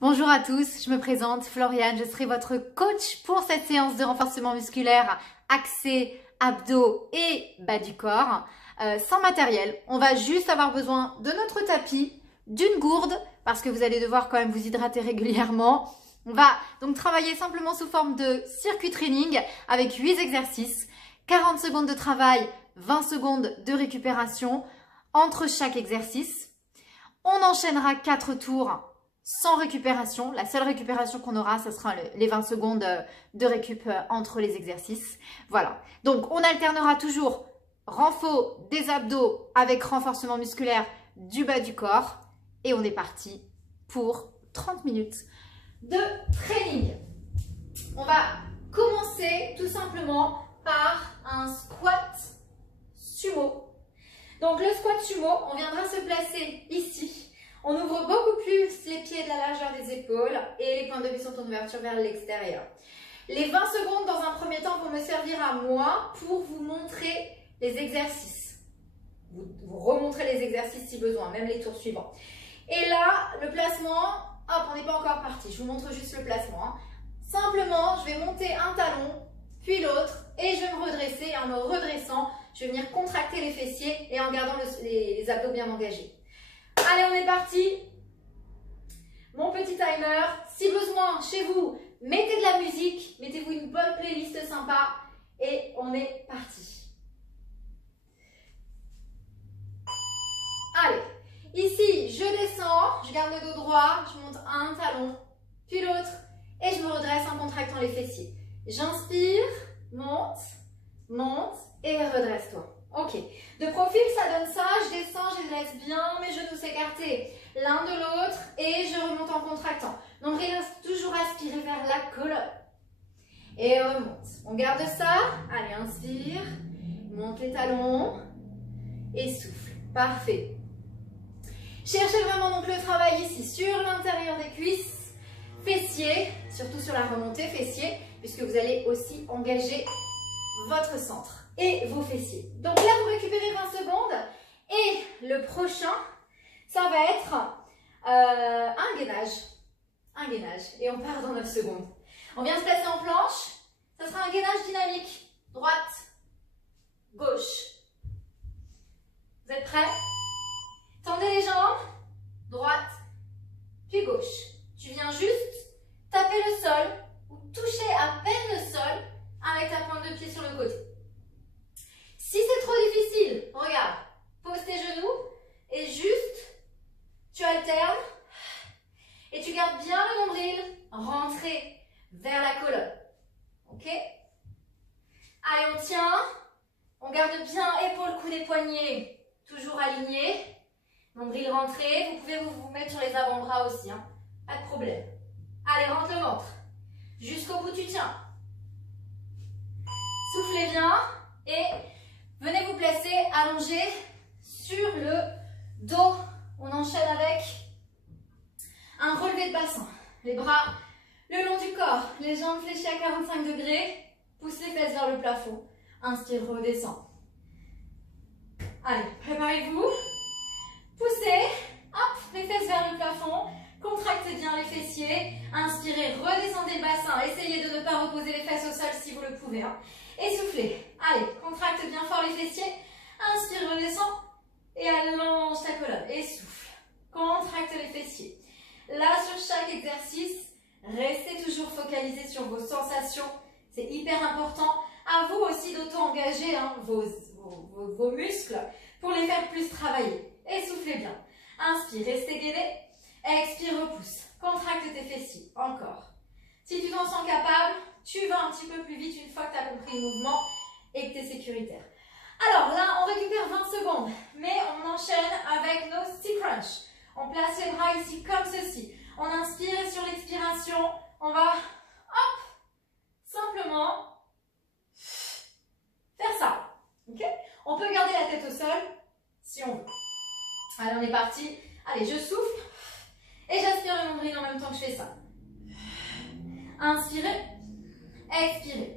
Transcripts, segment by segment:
Bonjour à tous, je me présente Floriane, je serai votre coach pour cette séance de renforcement musculaire axée abdos et bas du corps, sans matériel. On va juste avoir besoin de notre tapis, d'une gourde, parce que vous allez devoir quand même vous hydrater régulièrement. On va donc travailler simplement sous forme de circuit training avec 8 exercices, 40 secondes de travail, 20 secondes de récupération entre chaque exercice. On enchaînera 4 tours sans récupération. La seule récupération qu'on aura, ce sera les 20 secondes de récup entre les exercices. Voilà. Donc, on alternera toujours renfort des abdos avec renforcement musculaire du bas du corps. Et on est parti pour 30 minutes de training. On va commencer tout simplement par un squat sumo. Donc, le squat sumo, on viendra se placer ici. On ouvre beaucoup plus les pieds de la largeur des épaules et les pointes de vue sont en ouverture vers l'extérieur. Les 20 secondes dans un premier temps vont me servir à moi pour vous montrer les exercices. Vous remontrez les exercices si besoin, même les tours suivants. Et là, le placement, hop, on n'est pas encore parti. Je vous montre juste le placement. Simplement, je vais monter un talon, puis l'autre, et je vais me redresser. Et en me redressant, je vais venir contracter les fessiers et en gardant les abdos bien engagés. Allez, on est parti. Mon petit timer. Si besoin, chez vous, mettez de la musique, mettez-vous une bonne playlist sympa et on est parti. Allez, ici, je descends, je garde le dos droit, je monte un talon, puis l'autre et je me redresse en contractant les fessiers. J'inspire, monte, monte et redresse-toi. Ok, de profil ça donne ça, je descends, je laisse bien mes genoux s'écarter l'un de l'autre et je remonte en contractant. Donc reste toujours aspirer vers la colonne et remonte. On garde ça, allez inspire, monte les talons et souffle, parfait. Cherchez vraiment donc le travail ici sur l'intérieur des cuisses, fessiers, surtout sur la remontée fessiers puisque vous allez aussi engager votre centre et vos fessiers. Donc là, vous récupérez 20 secondes et le prochain, ça va être un gainage. Un gainage et on part dans 9 secondes. On vient se placer en planche. Ça sera un gainage dynamique. Droite, gauche. Vous êtes prêts? Tendez les jambes. Droite, puis gauche. Tu viens juste taper le sol ou toucher à peine le sol avec ta pointe de pied sur le côté. Si c'est trop difficile, regarde, pose tes genoux et juste, tu alternes et tu gardes bien le nombril rentré vers la colonne. Ok? Allez, on tient, on garde bien épaules, coudes et poignets, toujours alignés. Nombril rentré, vous pouvez vous mettre sur les avant-bras aussi, hein, pas de problème. Allez, rentre le ventre, jusqu'au bout tu tiens. Soufflez bien et venez vous placer allongé sur le dos. On enchaîne avec un relevé de bassin. Les bras le long du corps, les jambes fléchies à 45 degrés. Pousse les fesses vers le plafond. Inspire, redescend. Allez, préparez-vous. Poussez, hop, les fesses vers le plafond. Contractez bien les fessiers. Inspirez, redescendez le bassin. Essayez de ne pas reposer les fesses au sol si vous le pouvez. Hein. Et soufflez. Allez, contracte bien fort les fessiers. Inspire, redescends. Et allonge ta colonne. Et souffle. Contracte les fessiers. Là, sur chaque exercice, restez toujours focalisé sur vos sensations. C'est hyper important. À vous aussi d'auto-engager hein, vos muscles pour les faire plus travailler. Et soufflez bien. Inspire, restez gainé. Expire, repousse. Contracte tes fessiers. Encore. Si tu t'en sens capable, tu vas un petit peu plus vite une fois que tu as compris le mouvement et que tu es sécuritaire. Alors là, on récupère 20 secondes, mais on enchaîne avec nos stick crunch. On place les bras ici comme ceci. On inspire et sur l'expiration, on va hop, simplement faire ça. Okay? On peut garder la tête au sol si on veut. Allez, on est parti. Allez, je souffle et j'aspire le nombril en même temps que je fais ça. Inspirez, expirez.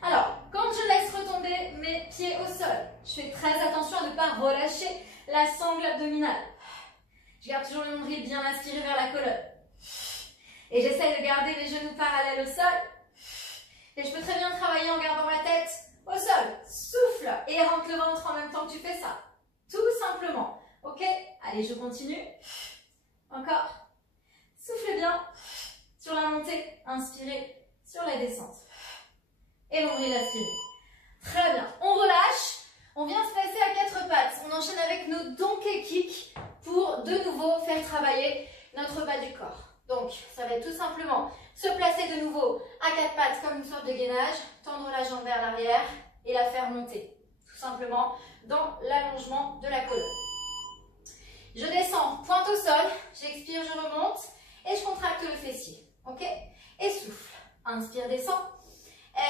Alors, quand je laisse retomber mes pieds au sol, je fais très attention à ne pas relâcher la sangle abdominale. Je garde toujours le nombril bien aspiré vers la colonne. Et j'essaye de garder les genoux parallèles au sol. Et je peux très bien travailler en gardant ma tête au sol. Souffle et rentre le ventre en même temps que tu fais ça. Tout simplement. Ok? Allez, je continue. Encore. Soufflez bien. Sur la montée, inspirez. Sur la descente. Et nombril aspiré. Très bien. On relâche. On vient se passer à 4 pattes. On enchaîne avec nos donkey kicks pour de nouveau faire travailler notre bas du corps. Donc, ça va être tout simplement se placer de nouveau à 4 pattes comme une sorte de gainage, tendre la jambe vers l'arrière et la faire monter. Tout simplement dans l'allongement de la colonne. Je descends, pointe au sol, j'expire, je remonte et je contracte le fessier. Ok? Et souffle. Inspire, descend.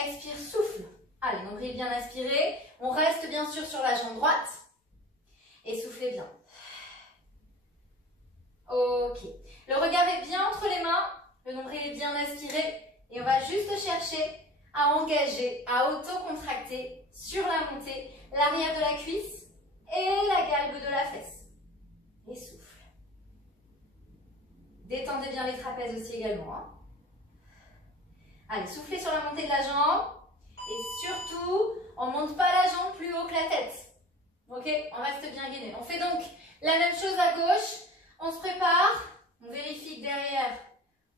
Expire, souffle. Allez, nombril bien aspiré. On reste bien sûr sur la jambe droite. Et soufflez bien. Ok. Le regard est bien entre les mains. Le nombril est bien aspiré. Et on va juste chercher à engager, à auto-contracter sur la montée l'arrière de la cuisse et la galbe de la fesse. Et souffle. Détendez bien les trapèzes aussi également. Hein. Allez, soufflez sur la montée de la jambe. Et surtout, on ne monte pas la jambe plus haut que la tête. Ok? On reste bien gainé. On fait donc la même chose à gauche. On se prépare. On vérifie que derrière,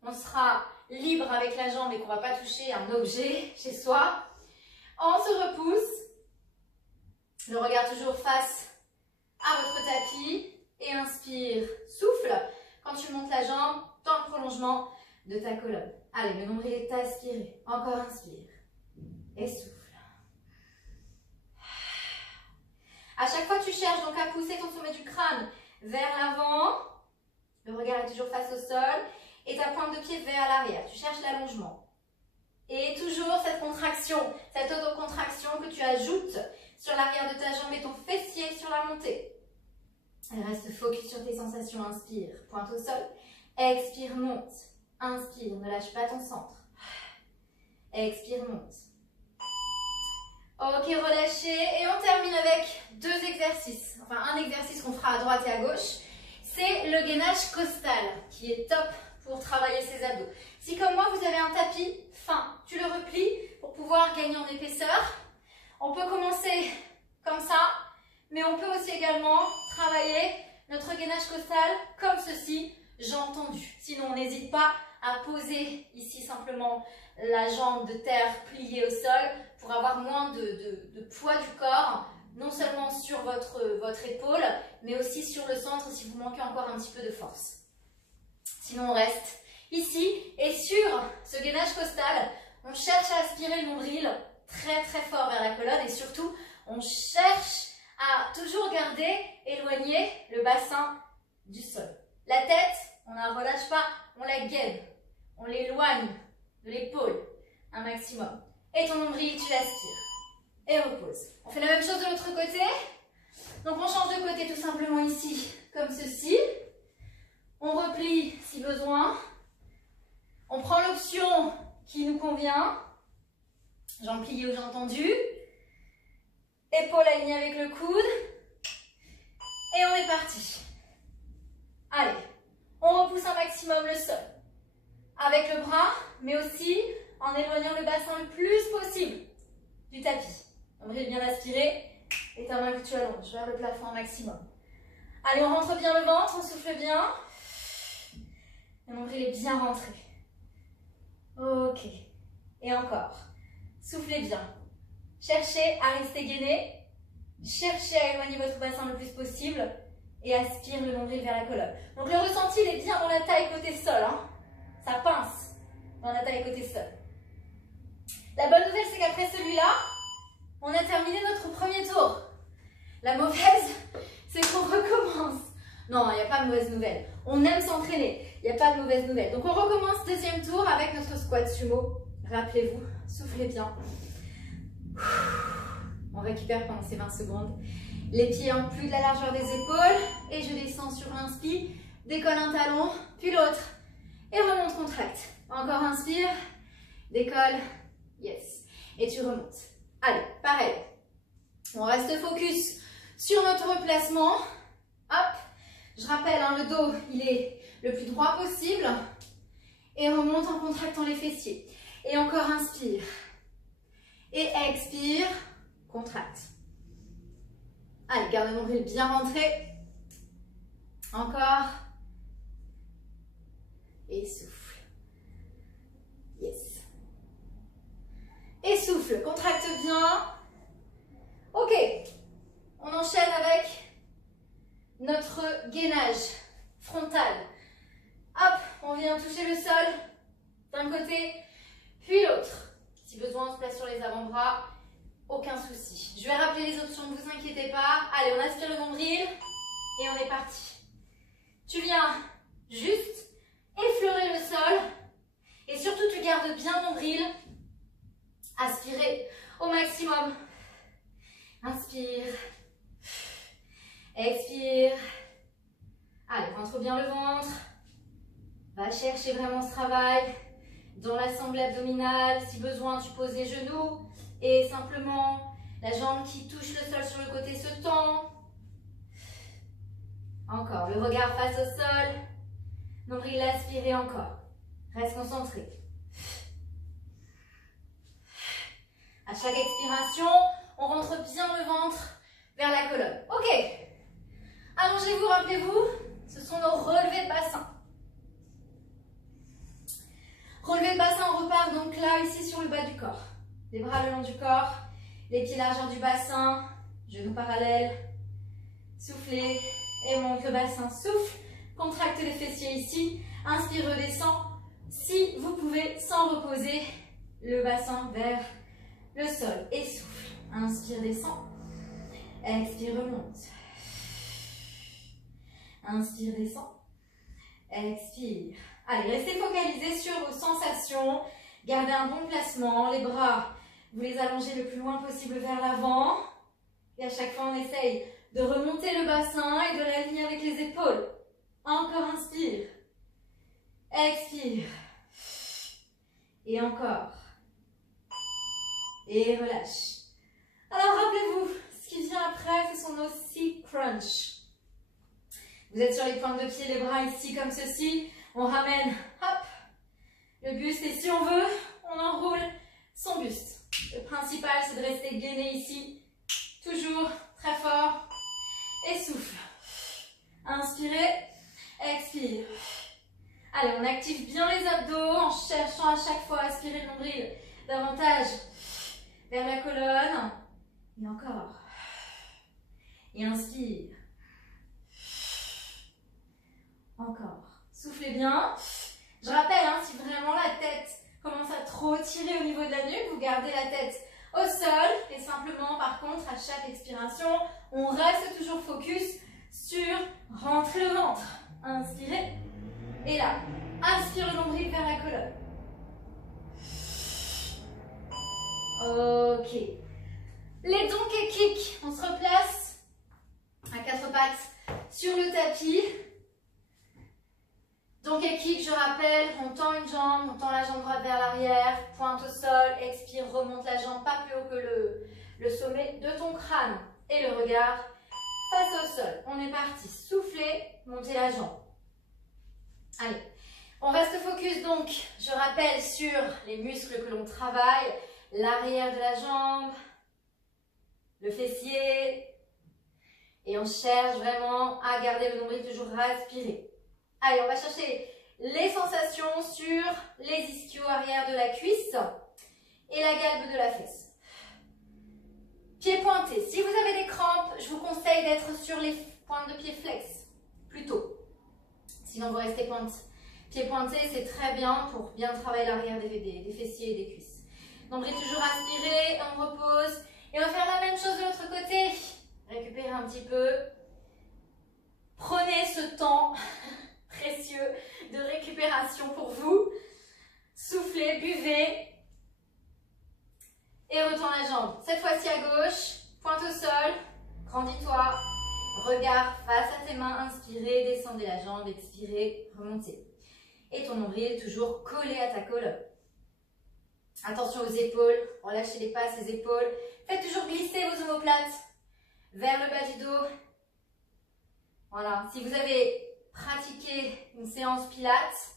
on sera libre avec la jambe et qu'on ne va pas toucher un objet chez soi. On se repousse. Le regard toujours face à votre tapis. Et inspire, souffle. Quand tu montes la jambe dans le prolongement de ta colonne. Allez, le nombril est aspiré. Encore inspire. Et souffle. À chaque fois, tu cherches donc à pousser ton sommet du crâne vers l'avant. Le regard est toujours face au sol. Et ta pointe de pied vers l'arrière. Tu cherches l'allongement. Et toujours cette contraction, cette autocontraction que tu ajoutes sur l'arrière de ta jambe et ton fessier sur la montée. Reste focus sur tes sensations. Inspire, pointe au sol. Expire, monte. Inspire, ne lâche pas ton centre. Expire, monte. Ok, relâchez. Et on termine avec 2 exercices. Enfin, un exercice qu'on fera à droite et à gauche. C'est le gainage costal, qui est top pour travailler ses abdos. Si comme moi, vous avez un tapis fin, tu le replies pour pouvoir gagner en épaisseur. On peut commencer comme ça, mais on peut aussi également travailler notre gainage costal comme ceci, jambes tendues. Sinon, on n'hésite pas à poser ici simplement la jambe de terre pliée au sol pour avoir moins de poids du corps, non seulement sur votre épaule, mais aussi sur le centre si vous manquez encore un petit peu de force. Sinon, on reste ici et sur ce gainage costal, on cherche à aspirer le nombril très très fort vers la colonne et surtout, on cherche à toujours garder éloigné le bassin du sol. La tête, on ne la relâche pas, on la gaine, on l'éloigne de l'épaule un maximum. Et ton nombril, tu l'aspires. Et repose. On fait la même chose de l'autre côté. Donc on change de côté tout simplement ici, comme ceci. On replie si besoin. On prend l'option qui nous convient. Jambes pliées ou jambes tendues. Épaules alignées avec le coude. Et on est parti. Allez, on repousse un maximum le sol. Avec le bras, mais aussi en éloignant le bassin le plus possible du tapis. Nombril bien aspiré et ta main que tu allonges vers le plafond un maximum. Allez, on rentre bien le ventre, on souffle bien. Le nombril est bien rentré. Ok. Et encore. Soufflez bien. Cherchez à rester gainé. Cherchez à éloigner votre bassin le plus possible. Et aspire le nombril vers la colonne. Donc le ressenti, il est bien dans la taille côté sol. Hein. Ça pince dans la taille côté sol. La bonne nouvelle, c'est qu'après celui-là, on a terminé notre premier tour. La mauvaise, c'est qu'on recommence. Non, il n'y a pas de mauvaise nouvelle. On aime s'entraîner. Il n'y a pas de mauvaise nouvelle. Donc on recommence deuxième tour avec notre squat sumo. Rappelez-vous, soufflez bien. On récupère pendant ces 20 secondes. Les pieds en plus de la largeur des épaules. Et je descends sur l'inspire. Décolle un talon, puis l'autre. Et remonte, contracte. Encore inspire. Décolle. Yes. Et tu remontes. Allez, pareil. On reste focus sur notre placement. Hop. Je rappelle, hein, le dos, il est le plus droit possible. Et remonte en contractant les fessiers. Et encore, inspire. Et expire, contracte. Allez, garde le nombril bien rentré. Encore. Et souffle. Yes. Et souffle, contracte bien. Ok, on enchaîne avec notre gainage frontal. Hop, on vient toucher le sol d'un côté, puis l'autre. Si besoin, on se place sur les avant-bras, aucun souci. Je vais rappeler les options, ne vous inquiétez pas. Allez, on aspire le nombril et on est parti. Tu viens juste effleurer le sol et surtout tu gardes bien le nombril. Aspirez au maximum. Inspire. Expire. Allez, rentre bien le ventre. Va chercher vraiment ce travail dans l'assemblée abdominale. Si besoin, tu poses les genoux et simplement la jambe qui touche le sol sur le côté se tend. Encore, le regard face au sol. Nombril aspiré encore. Reste concentré. À chaque expiration, on rentre bien le ventre vers la colonne. Ok. Allongez-vous, rappelez-vous, ce sont nos relevés de bassin. Relevé de bassin, on repart donc là, ici sur le bas du corps. Les bras le long du corps, les pieds largeur du bassin, genoux parallèles. Soufflez et monte le bassin. Souffle, contracte les fessiers ici. Inspire, redescend. Si vous pouvez, sans reposer, le bassin vers le sol. Et souffle. Inspire, descend. Expire, remonte. Inspire, descend. Expire. Allez, restez focalisés sur vos sensations. Gardez un bon placement. Les bras, vous les allongez le plus loin possible vers l'avant. Et à chaque fois, on essaye de remonter le bassin et de l'aligner avec les épaules. Encore, inspire. Expire. Et encore. Et relâche. Alors, rappelez-vous, ce qui vient après, ce sont nos sea crunch. Vous êtes sur les pointes de pied, les bras ici comme ceci. On ramène, hop, le buste. Et si on veut, on enroule son buste. Le principal, c'est de rester gainé ici. Toujours très fort. Et souffle. Inspirez, expire. Allez, on active bien les abdos en cherchant à chaque fois à aspirer le nombril davantage vers la colonne. Et encore. Et inspire. Encore. Soufflez bien. Je rappelle, hein, si vraiment la tête commence à trop tirer au niveau de la nuque, vous gardez la tête au sol. Et simplement, par contre, à chaque expiration, on reste toujours focus sur rentrer le ventre. Inspirez. Et là, inspire le nombril vers la colonne. Ok. Les donkey kicks. On se replace à quatre pattes sur le tapis. Donkey kick, je rappelle, on tend une jambe, on tend la jambe droite vers l'arrière, pointe au sol, expire, remonte la jambe pas plus haut que le sommet de ton crâne. Et le regard face au sol. On est parti. Soufflez, montez la jambe. Allez, on reste focus donc, je rappelle, sur les muscles que l'on travaille, l'arrière de la jambe, le fessier, et on cherche vraiment à garder le nombril toujours respiré. Allez, on va chercher les sensations sur les ischios arrière de la cuisse et la galbe de la fesse. Pieds pointés. Si vous avez des crampes, je vous conseille d'être sur les pointes de pied flex, plutôt. Sinon, vous restez pieds pointés, c'est très bien pour bien travailler l'arrière des fessiers et des cuisses. Nombril toujours aspiré, on repose. Et on va faire la même chose de l'autre côté. Récupérez un petit peu. Prenez ce temps précieux de récupération pour vous. Soufflez, buvez. Et retourne la jambe. Cette fois-ci à gauche. Pointe au sol. Grandis-toi. Regard face à tes mains. Inspirez, descendez la jambe. Expirez, remontez. Et ton nombril toujours collé à ta colonne. Attention aux épaules. Relâchez les passes des épaules. Faites toujours glisser vos omoplates vers le bas du dos. Voilà. Si vous avez pratiqué une séance pilates,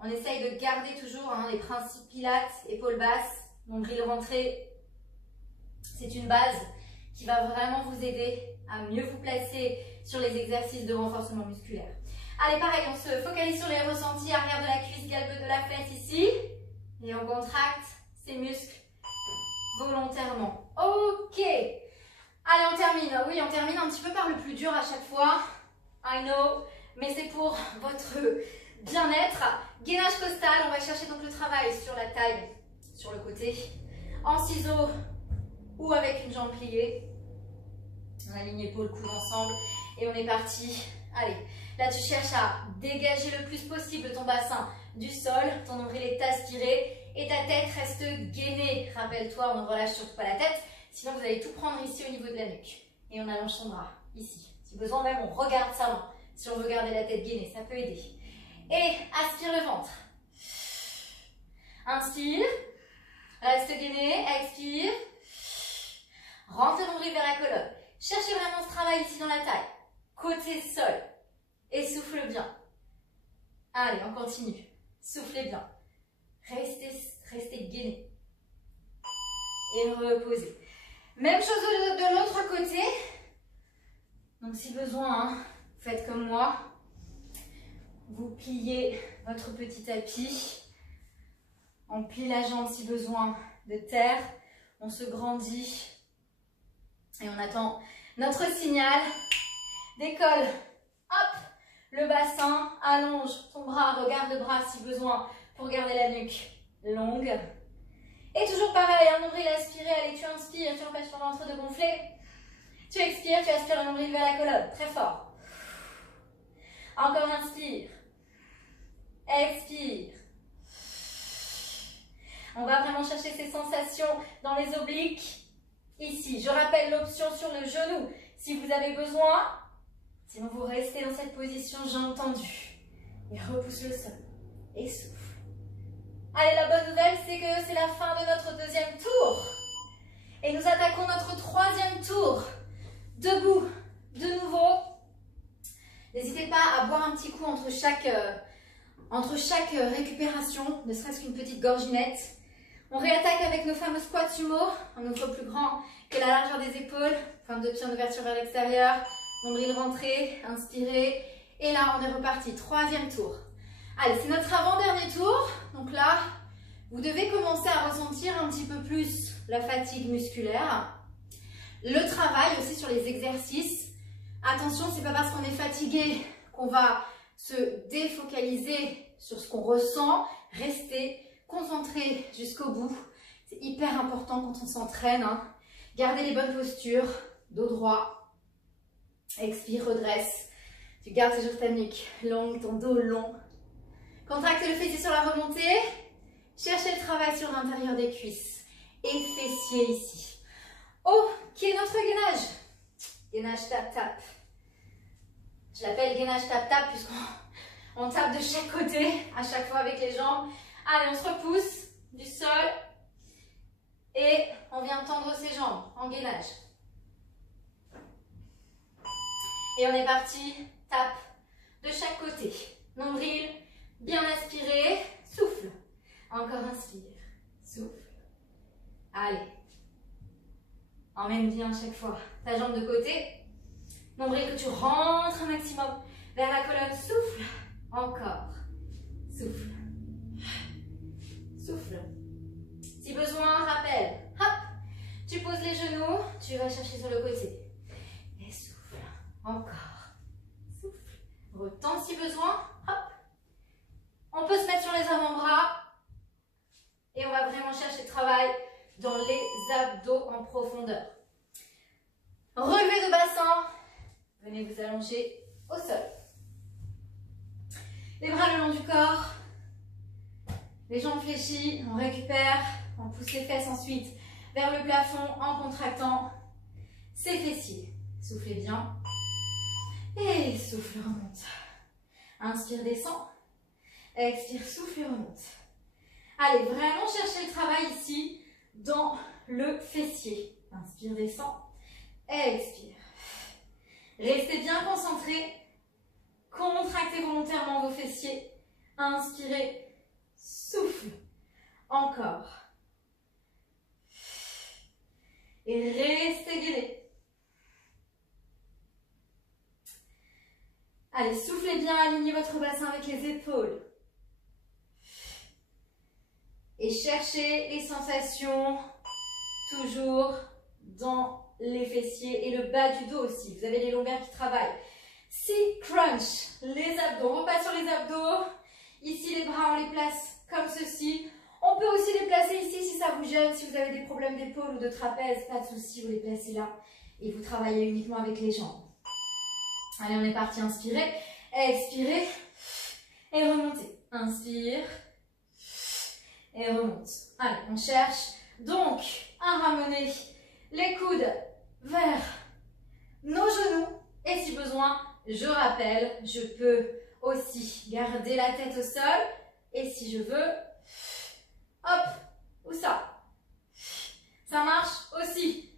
On essaye de garder toujours les principes pilates, épaules basses, nombril rentré. C'est une base qui va vraiment vous aider à mieux vous placer sur les exercices de renforcement musculaire. Allez, pareil, on se focalise sur les ressentis, arrière de la cuisse, galbe de la fesse ici. Et on contracte ces muscles volontairement. Ok. Allez, on termine. Oui, on termine un petit peu par le plus dur à chaque fois. I know, mais c'est pour votre bien-être. Gainage costal, on va chercher donc le travail sur la taille, sur le côté, en ciseaux ou avec une jambe pliée. On aligne épaules, coudes ensemble et on est parti. Allez, là tu cherches à dégager le plus possible ton bassin du sol, ton nombril est aspiré et ta tête reste gainée. Rappelle-toi, on ne relâche surtout pas la tête, sinon vous allez tout prendre ici au niveau de la nuque. Et on allonge son bras, ici. Si besoin même, on regarde sa main. Si on veut garder la tête gainée, ça peut aider. Et aspire le ventre. Inspire, reste gainé, expire. Rentre le nombril vers la colonne. Cherchez vraiment ce travail ici dans la taille. Côté sol. Et souffle bien. Allez, on continue. Soufflez bien. Restez gainé. Et reposez. Même chose de l'autre côté. Donc si besoin, faites comme moi. Vous pliez votre petit tapis. On plie la jambe si besoin de terre. On se grandit. Et on attend notre signal. Décolle. Hop. Le bassin. Allonge ton bras. Regarde le bras si besoin pour garder la nuque longue. Et toujours pareil, un nombril aspiré. Allez, tu inspires. Tu empêches ton ventre de gonfler. Tu expires. Tu aspires le nombril vers la colonne. Très fort. Encore inspire. Expire. On va vraiment chercher ces sensations dans les obliques. Ici, je rappelle l'option sur le genou si vous avez besoin. Sinon, vous restez dans cette position jambes tendues. Et repousse le sol. Et souffle. Allez, la bonne nouvelle, c'est que c'est la fin de notre deuxième tour. Et nous attaquons notre troisième tour. Debout, de nouveau. N'hésitez pas à boire un petit coup entre chaque récupération, ne serait-ce qu'une petite gorginette. On réattaque avec nos fameux squats sumo, un ouvre plus grand que la largeur des épaules, forme de pied en ouverture vers l'extérieur, nombril rentré, inspiré, et là on est reparti, troisième tour. Allez, c'est notre avant-dernier tour, donc là, vous devez commencer à ressentir un petit peu plus la fatigue musculaire, le travail aussi sur les exercices. Attention, c'est pas parce qu'on est fatigué qu'on va se défocaliser sur ce qu'on ressent, restez concentré jusqu'au bout. C'est hyper important quand on s'entraîne. Gardez les bonnes postures, dos droit, expire, redresse. Tu gardes toujours ta nuque longue, ton dos long. Contractez le fessier sur la remontée. Cherchez le travail sur l'intérieur des cuisses et fessiers ici. Oh, qui est notre gainage? Gainage tap-tap. Je l'appelle gainage tap-tap puisqu'on tape de chaque côté à chaque fois avec les jambes. Allez, on se repousse du sol et on vient tendre ses jambes en gainage. Et on est parti, tape de chaque côté. Nombril, bien aspiré, souffle. Encore inspire, souffle. Allez, emmène bien à chaque fois ta jambe de côté. Nombril que tu rentres un maximum vers la colonne, souffle. Encore, souffle. Souffle. Si besoin, rappel. Hop. Tu poses les genoux, tu vas chercher sur le côté. Et souffle. Encore. Souffle. Retends si besoin. Hop. On peut se mettre sur les avant-bras. Et on va vraiment chercher le travail dans les abdos en profondeur. Relevez de bassin. Venez vous allonger au sol. Les bras le long du corps. Les jambes fléchies, on récupère, on pousse les fesses ensuite vers le plafond en contractant ses fessiers. Soufflez bien. Et souffle, remonte. Inspire, descend. Expire, souffle et remonte. Allez, vraiment chercher le travail ici dans le fessier. Inspire, descend. Expire. Restez bien concentrés. Contractez volontairement vos fessiers. Inspirez, souffle. Encore. Et restez guidés. Allez, soufflez bien, alignez votre bassin avec les épaules. Et cherchez les sensations toujours dans les fessiers et le bas du dos aussi. Vous avez les lombaires qui travaillent. Si crunch, les abdos, on repasse sur les abdos. Ici, les bras, on les place comme ceci. On peut aussi les placer ici si ça vous gêne. Si vous avez des problèmes d'épaule ou de trapèze, pas de souci, vous les placez là. Et vous travaillez uniquement avec les jambes. Allez, on est parti. Inspirez, expirez et remontez. Inspire et remonte. Allez, on cherche donc à ramener les coudes vers nos genoux. Et si besoin, je rappelle, je peux aussi garder la tête au sol. Et si je veux, hop, ou ça. Ça marche aussi.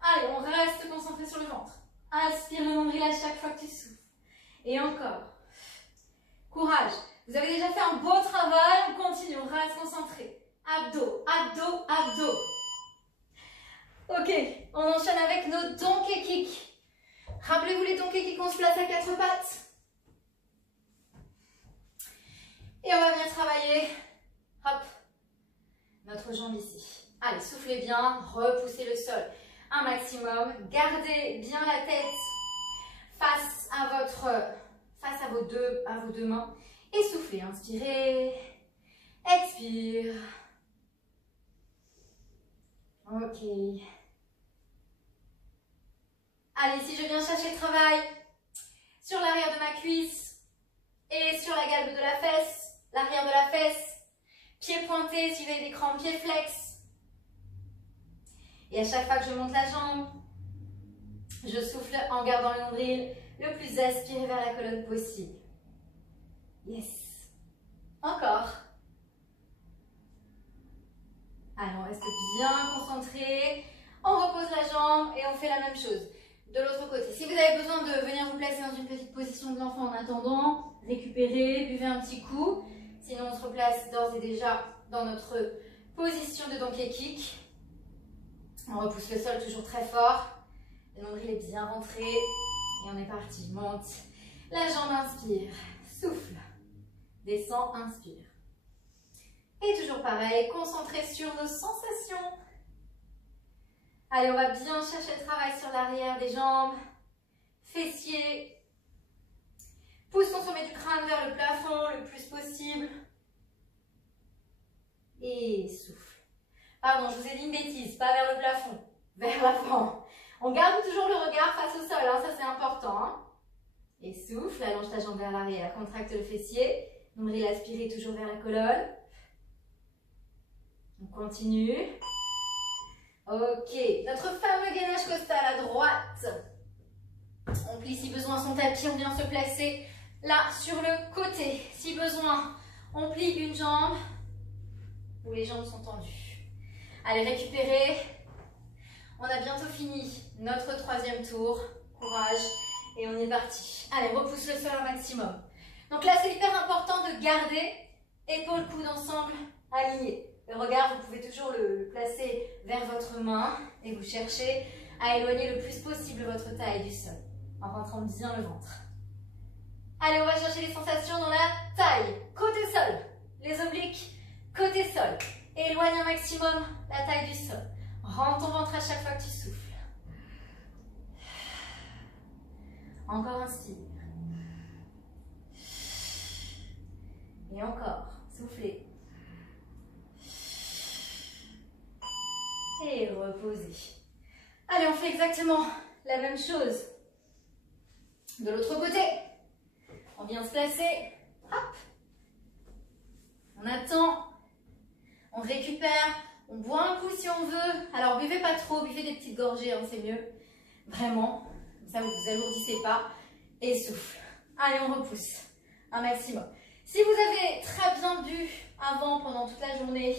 Allez, on reste concentré sur le ventre. Inspire le nombril à chaque fois que tu souffles. Et encore. Courage. Vous avez déjà fait un beau travail. On continue, on reste concentré. Abdos, abdos, abdos. Ok, on enchaîne avec nos donkey kicks. Rappelez-vous les donkey kicks, on se place à quatre pattes. Et on va venir travailler, hop, notre jambe ici. Allez, soufflez bien, repoussez le sol un maximum. Gardez bien la tête face à vos deux mains. Et soufflez, inspirez, expire. Ok. Allez, si je viens chercher le travail sur l'arrière de ma cuisse et sur la galbe de la fesse, l'arrière de la fesse, pied pointé si vous avez des crampes, pied flex. Et à chaque fois que je monte la jambe, je souffle en gardant le nombril le plus aspiré vers la colonne possible. Yes. Encore. Allez, on reste bien concentré. On repose la jambe et on fait la même chose de l'autre côté. Si vous avez besoin de venir vous placer dans une petite position de l'enfant en attendant, récupérez, buvez un petit coup. Sinon, on se replace d'ores et déjà dans notre position de donkey kick. On repousse le sol toujours très fort. Le nombril est bien rentré. Et on est parti. Monte. La jambe inspire. Souffle. Descend, inspire. Et toujours pareil, concentré sur nos sensations. Allez, on va bien chercher le travail sur l'arrière des jambes. Fessiers. Pousse ton sommet du crâne vers le plafond le plus possible. Et souffle. Pardon, je vous ai dit une bêtise, pas vers le plafond, vers l'avant. On garde toujours le regard face au sol, hein, ça c'est important. Hein. Et souffle, allonge ta jambe vers l'arrière, contracte le fessier. Nombril aspiré toujours vers la colonne. On continue. Ok, notre fameux gainage costal à droite. On plie si besoin son tapis, on vient se placer là sur le côté. Si besoin, on plie une jambe où les jambes sont tendues. Allez, récupérez. On a bientôt fini notre troisième tour. Courage. Et on est parti. Allez, repousse le sol au maximum. Donc là, c'est hyper important de garder épaules, coudes ensemble, alignés. Le regard, vous pouvez toujours le placer vers votre main et vous cherchez à éloigner le plus possible votre taille du sol en rentrant bien le ventre. Allez, on va chercher les sensations dans la taille. Côté sol. Les obliques, côté sol. Éloigne un maximum la taille du sol. Rentre ton ventre à chaque fois que tu souffles. Encore inspire. Et encore. Soufflez. Et reposez. Allez, on fait exactement la même chose de l'autre côté. On vient se placer. Hop. On attend. On récupère. On boit un coup si on veut. Alors, buvez pas trop. Buvez des petites gorgées, hein, c'est mieux. Vraiment. Comme ça, vous ne vous alourdissez pas. Et souffle. Allez, on repousse. Un maximum. Si vous avez très bien bu avant, pendant toute la journée,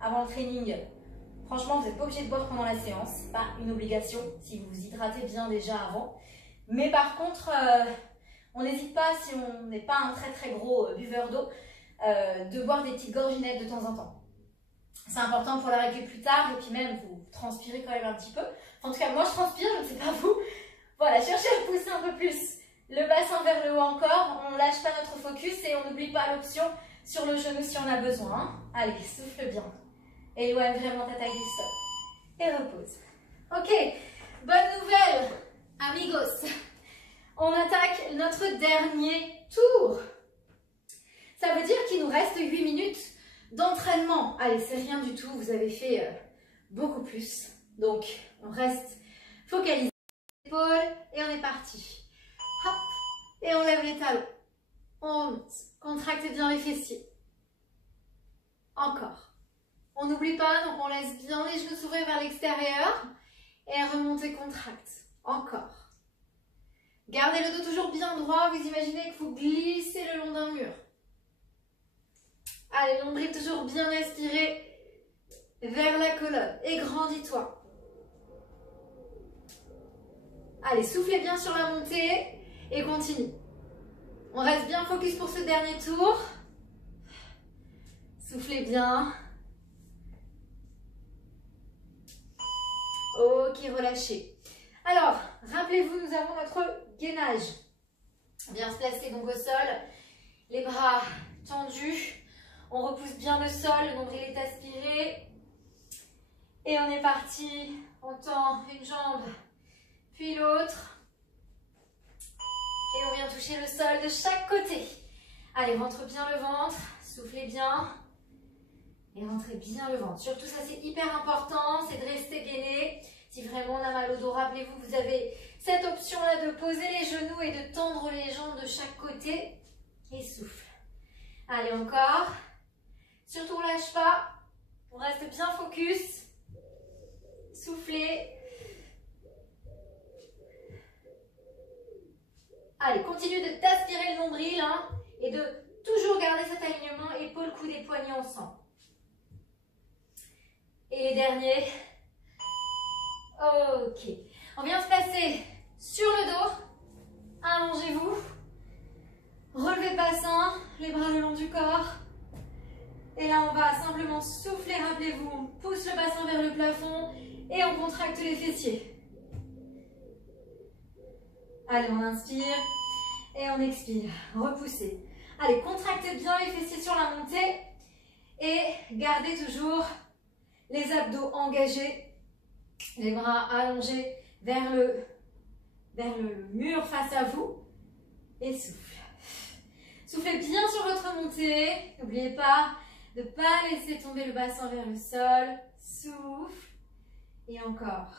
avant le training, franchement, vous n'êtes pas obligé de boire pendant la séance. Pas une obligation si vous vous hydratez bien déjà avant. Mais par contre, On n'hésite pas, si on n'est pas un très très gros buveur d'eau, de boire des petites gorginettes de temps en temps. C'est important pour la récup plus tard, et puis même vous transpirez quand même un petit peu. Enfin, en tout cas, moi je transpire, je ne sais pas vous. Voilà, cherchez à pousser un peu plus le bassin vers le haut encore. On ne lâche pas notre focus et on n'oublie pas l'option sur le genou si on a besoin. Hein. Allez, souffle bien. Éloigne vraiment ta taille du sol. Et repose. Ok, bonne nouvelle, amigos. On attaque notre dernier tour. Ça veut dire qu'il nous reste 8 minutes d'entraînement. Allez, c'est rien du tout, vous avez fait beaucoup plus. Donc, on reste focalisé sur les épaules et on est parti. Hop, et on lève les talons. On monte, contracte bien les fessiers. Encore. On n'oublie pas, donc on laisse bien les genoux s'ouvrir vers l'extérieur et remonter, contracte. Encore. Gardez le dos toujours bien droit, vous imaginez que vous glissez le long d'un mur. Allez, nombril toujours bien aspiré vers la colonne et grandis-toi. Allez, soufflez bien sur la montée et continue. On reste bien focus pour ce dernier tour. Soufflez bien. Ok, relâchez. Alors, rappelez-vous, nous avons notre gainage. Bien se placer donc au sol, les bras tendus. On repousse bien le sol, le nombril est aspiré. Et on est parti. On tend une jambe, puis l'autre. Et on vient toucher le sol de chaque côté. Allez, rentre bien le ventre, soufflez bien. Et rentrez bien le ventre. Surtout ça, c'est hyper important, c'est de rester gainé. Si vraiment on a mal au dos, rappelez-vous, vous avez cette option-là de poser les genoux et de tendre les jambes de chaque côté. Et souffle. Allez, encore. Surtout, on ne lâche pas. On reste bien focus. Soufflez. Allez, continue de t'aspirer le nombril hein, et de toujours garder cet alignement épaules, coudes et poignets ensemble. Et les derniers. Ok. On vient se placer sur le dos. Allongez-vous. Relevez le bassin, les bras le long du corps. Et là, on va simplement souffler, rappelez-vous. On pousse le bassin vers le plafond et on contracte les fessiers. Allez, on inspire et on expire. Repoussez. Allez, contractez bien les fessiers sur la montée et gardez toujours les abdos engagés, les bras allongés vers le mur face à vous et souffle. Soufflez bien sur votre montée. N'oubliez pas de ne pas laisser tomber le bassin vers le sol. Souffle. Et encore.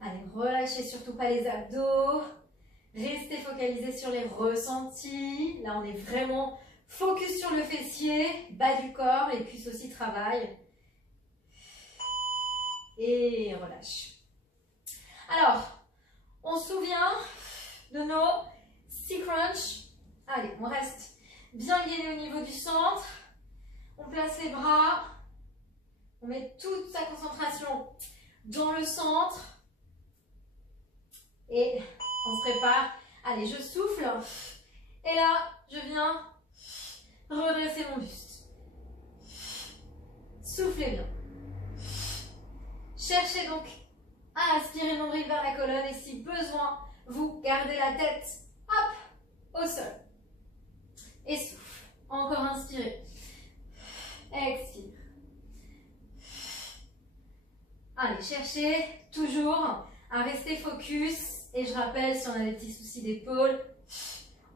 Allez, relâchez surtout pas les abdos. Restez focalisé sur les ressentis. Là, on est vraiment focus sur le fessier, bas du corps, les cuisses aussi travaillent. Et relâche. Alors, on se souvient de nos 6 crunchs. Allez, on reste bien gainé au niveau du centre. On place les bras. On met toute sa concentration dans le centre. Et on se prépare. Allez, je souffle. Et là, je viens redresser mon buste. Soufflez bien. Cherchez donc à aspirer le nombril vers la colonne. Et si besoin, vous gardez la tête hop, au sol. Et souffle. Encore inspirez. Expire. Allez, cherchez toujours à rester focus. Et je rappelle, si on a des petits soucis d'épaule,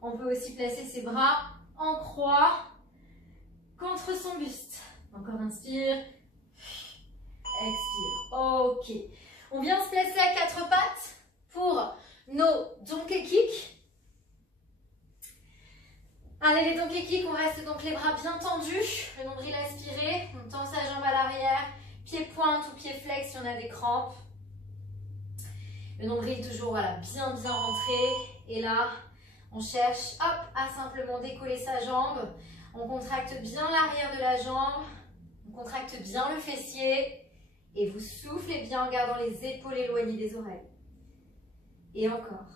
on peut aussi placer ses bras en croix contre son buste. Encore inspire. Expire. Ok. On vient se placer à 4 pattes pour nos donkey kicks. Allez, les donkey kicks, on reste donc les bras bien tendus, le nombril aspiré. On tend sa jambe à l'arrière, pied pointe ou pied flex si on a des crampes. Le nombril toujours voilà, bien rentré. Et là, on cherche hop, à simplement décoller sa jambe. On contracte bien l'arrière de la jambe. On contracte bien le fessier. Et vous soufflez bien en gardant les épaules éloignées des oreilles. Et encore.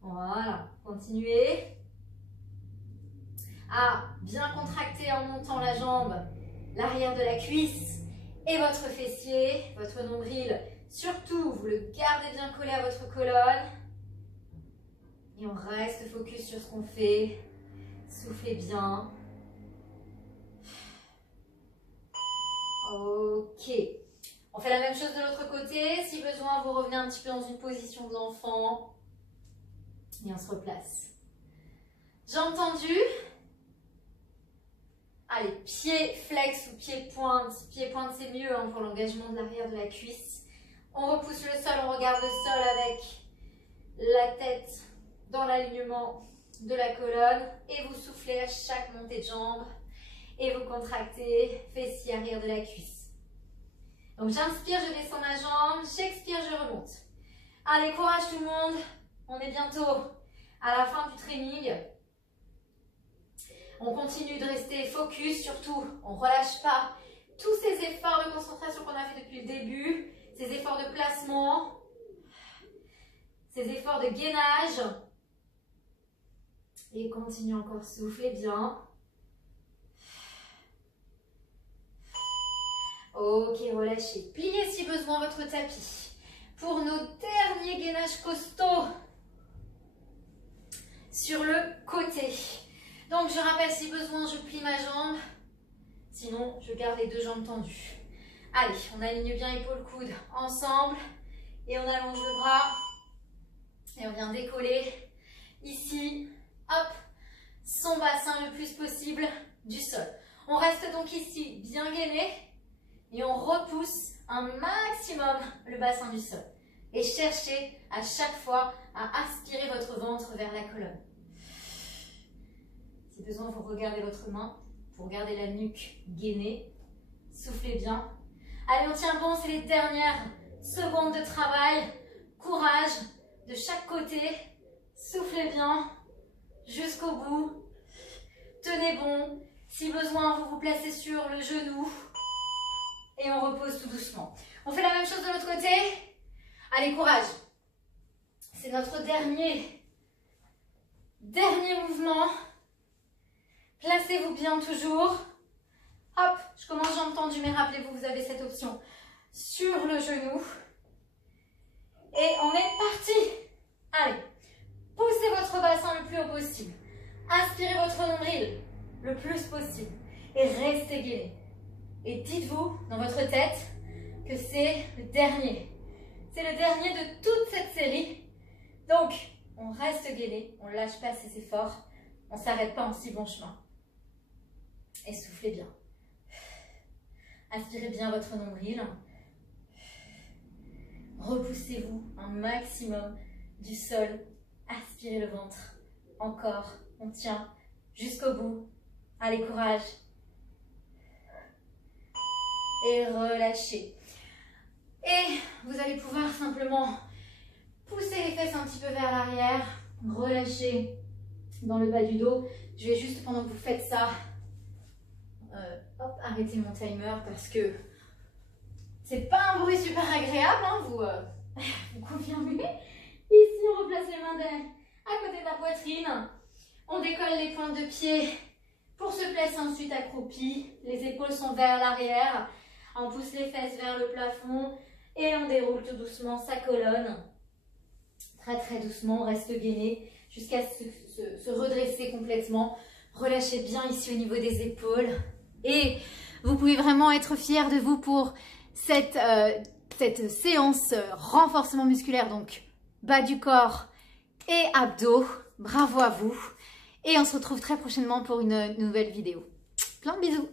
Voilà, continuez à bien contracter en montant la jambe, l'arrière de la cuisse et votre fessier, votre nombril. Surtout, vous le gardez bien collé à votre colonne. Et on reste focus sur ce qu'on fait. Soufflez bien. Ok. On fait la même chose de l'autre côté. Si besoin, vous revenez un petit peu dans une position d'enfant. Et on se replace. Jambes tendues. Allez, pied flex ou pied pointe. Pied pointe, c'est mieux hein, pour l'engagement de l'arrière de la cuisse. On repousse le sol, on regarde le sol avec la tête dans l'alignement de la colonne. Et vous soufflez à chaque montée de jambe. Et vous contractez fessier arrière de la cuisse. Donc j'inspire, je descends ma jambe. J'expire, je remonte. Allez, courage tout le monde. On est bientôt à la fin du training. On continue de rester focus, surtout, on ne relâche pas tous ces efforts de concentration qu'on a fait depuis le début, ces efforts de placement, ces efforts de gainage. Et continue encore, soufflez bien. Ok, relâchez. Pliez si besoin votre tapis. Pour nos derniers gainages costauds sur le côté. Donc, je rappelle, si besoin, je plie ma jambe. Sinon, je garde les deux jambes tendues. Allez, on aligne bien épaules-coudes ensemble. Et on allonge le bras. Et on vient décoller. Ici, hop, son bassin le plus possible du sol. On reste donc ici bien gainé. Et on repousse un maximum le bassin du sol. Et cherchez à chaque fois à aspirer votre ventre vers la colonne. Si besoin, vous regardez votre main pour garder la nuque gainée. Soufflez bien. Allez, on tient bon, c'est les dernières secondes de travail. Courage de chaque côté. Soufflez bien jusqu'au bout. Tenez bon. Si besoin, vous vous placez sur le genou. Et on repose tout doucement. On fait la même chose de l'autre côté. Allez, courage. C'est notre dernier mouvement. Placez-vous bien toujours. Hop, je commence jambes tendues, mais rappelez-vous, vous avez cette option sur le genou. Et on est parti. Allez, poussez votre bassin le plus haut possible. Inspirez votre nombril le plus possible. Et restez gainé. Et dites-vous dans votre tête que c'est le dernier. C'est le dernier de toute cette série. Donc, on reste gainé, on ne lâche pas ses efforts. On ne s'arrête pas en si bon chemin. Et soufflez bien. Inspirez bien votre nombril. Repoussez-vous un maximum du sol. Aspirez le ventre. Encore, on tient jusqu'au bout. Allez, courage. Et relâchez. Et vous allez pouvoir simplement pousser les fesses un petit peu vers l'arrière. Relâcher dans le bas du dos. Je vais juste, pendant que vous faites ça, hop, arrêter mon timer parce que c'est pas un bruit super agréable, hein, vous confirmez. Ici, on replace les mains à côté de la poitrine. On décolle les pointes de pied pour se placer ensuite accroupi. Les épaules sont vers l'arrière. On pousse les fesses vers le plafond et on déroule tout doucement sa colonne. Très très doucement, on reste gainé jusqu'à se redresser complètement. Relâchez bien ici au niveau des épaules. Et vous pouvez vraiment être fiers de vous pour cette séance renforcement musculaire, donc bas du corps et abdos. Bravo à vous. Et on se retrouve très prochainement pour une nouvelle vidéo. Plein de bisous.